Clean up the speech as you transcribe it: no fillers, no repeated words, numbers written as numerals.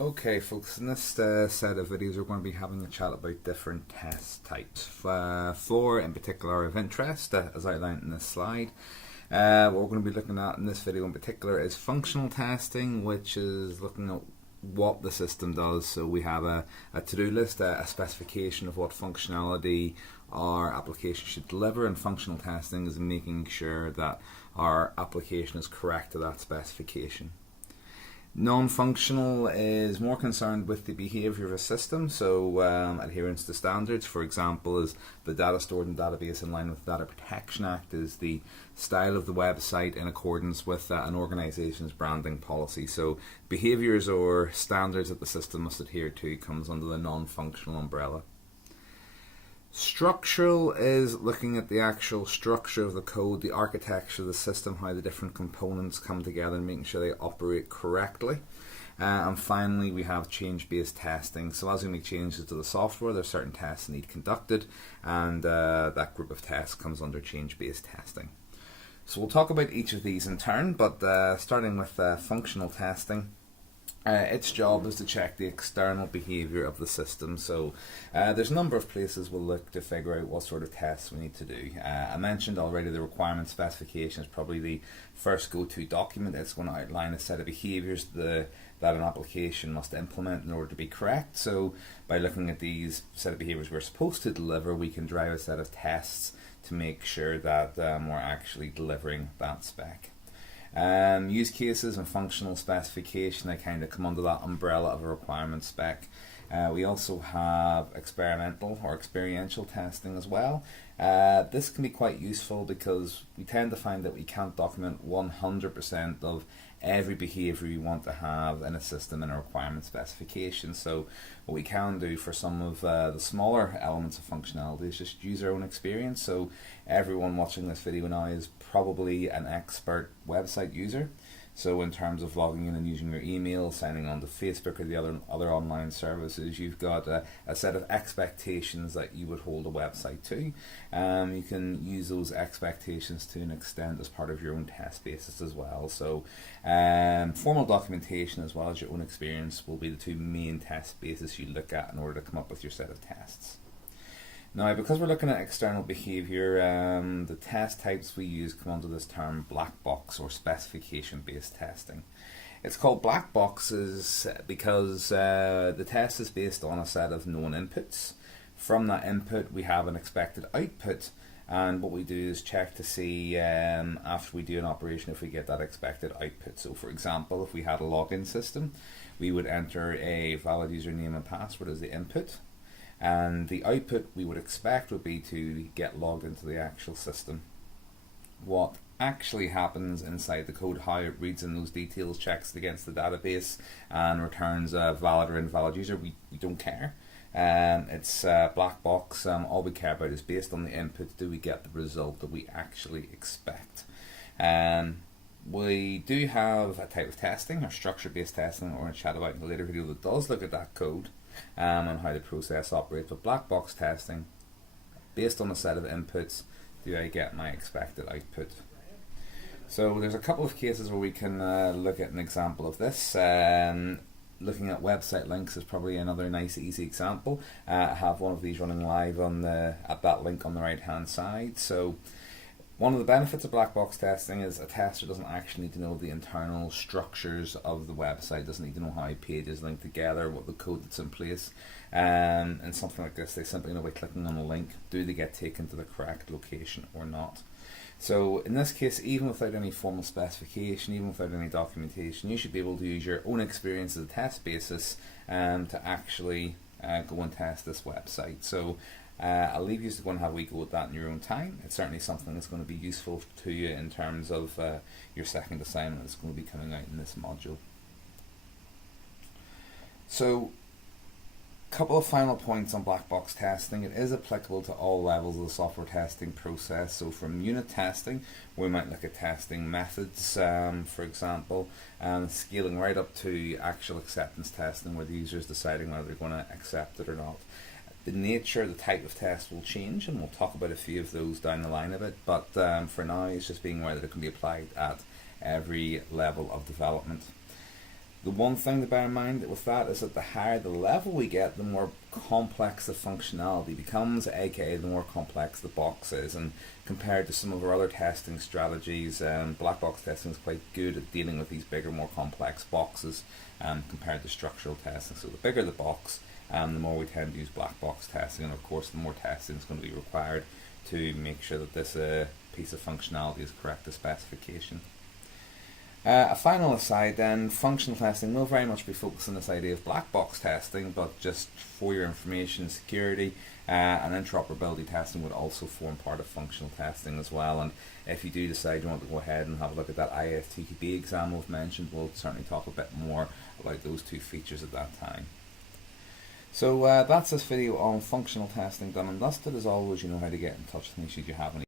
Okay, folks, in this set of videos, we're going to be having a chat about different test types. Four in particular are of interest, as outlined in this slide. What we're going to be looking at in this video in particular is functional testing, which is looking at what the system does. So we have a to-do list, a specification of what functionality our application should deliver, and functional testing is making sure that our application is correct to that specification. Non-functional is more concerned with the behavior of a system, so adherence to standards, for example, is the data stored in database in line with the Data Protection Act, is the style of the website in accordance with an organization's branding policy. So behaviors or standards that the system must adhere to comes under the non-functional umbrella. Structural is looking at the actual structure of the code, the architecture of the system, how the different components come together and making sure they operate correctly. And finally, we have change-based testing. So as we make changes to the software, there are certain tests that need conducted, and that group of tests comes under change-based testing. So we'll talk about each of these in turn, but starting with functional testing. Its job is to check the external behavior of the system. So there's a number of places we'll look to figure out what sort of tests we need to do. I mentioned already the requirement specification is probably the first go-to document. It's going to outline a set of behaviors that an application must implement in order to be correct. So by looking at these set of behaviors we're supposed to deliver, we can drive a set of tests to make sure that we're actually delivering that spec. Use cases and functional specification, they kind of come under that umbrella of a requirement spec. We also have experimental or experiential testing as well. This can be quite useful because we tend to find that we can't document 100% of every behavior we want to have in a system in a requirement specification. So what we can do for some of the smaller elements of functionality is just use our own experience. So everyone watching this video now is probably an expert website user. So in terms of logging in and using your email, signing on to Facebook or the other online services, you've got a set of expectations that you would hold a website to. You can use those expectations to an extent as part of your own test basis as well. So formal documentation as well as your own experience will be the two main test bases you look at in order to come up with your set of tests. Now, because we're looking at external behavior, the test types we use come under this term black box or specification-based testing. It's called black boxes because the test is based on a set of known inputs. From that input, we have an expected output, and what we do is check to see after we do an operation if we get that expected output. So, for example, if we had a login system, we would enter a valid username and password as the input. And the output we would expect would be to get logged into the actual system. What actually happens inside the code, how it reads in those details, checks it against the database and returns a valid or invalid user, we don't care. It's a black box. All we care about is based on the input, do we get the result that we actually expect. We do have a type of testing, or structure-based testing, or a chat about in a later video that does look at that code and how the process operates. But black box testing, based on a set of inputs, do I get my expected output? So there's a couple of cases where we can look at an example of this. Looking at website links is probably another nice easy example. I have one of these running live at that link on the right hand side. So one of the benefits of black box testing is a tester doesn't actually need to know the internal structures of the website, doesn't need to know how pages link together, what the code that's in place. And something like this, they simply know by clicking on a link, do they get taken to the correct location or not. So in this case, even without any formal specification, even without any documentation, you should be able to use your own experience as a test basis to actually go and test this website. So I'll leave you to go and have a wee go at that in your own time. It's certainly something that's going to be useful to you in terms of your second assignment that's going to be coming out in this module. So, a couple of final points on black box testing. It is applicable to all levels of the software testing process. So from unit testing, we might look at testing methods, for example, and scaling right up to actual acceptance testing, where the user is deciding whether they're going to accept it or not. The nature, the type of test will change, and we'll talk about a few of those down the line a bit, but for now it's just being aware that it can be applied at every level of development. The one thing to bear in mind with that is that the higher the level we get, the more complex the functionality becomes, aka the more complex the box is. And compared to some of our other testing strategies, black box testing is quite good at dealing with these bigger, more complex boxes compared to structural testing. So the bigger the box, the more we tend to use black box testing, and of course the more testing is going to be required to make sure that this piece of functionality is correct to specification. A final aside then, functional testing will very much be focused on this idea of black box testing, but just for your information security, and interoperability testing would also form part of functional testing as well. And if you do decide you want to go ahead and have a look at that ISTQB exam we've mentioned, we'll certainly talk a bit more about those two features at that time. So that's this video on functional testing done and dusted. As always, you know how to get in touch with me should you have any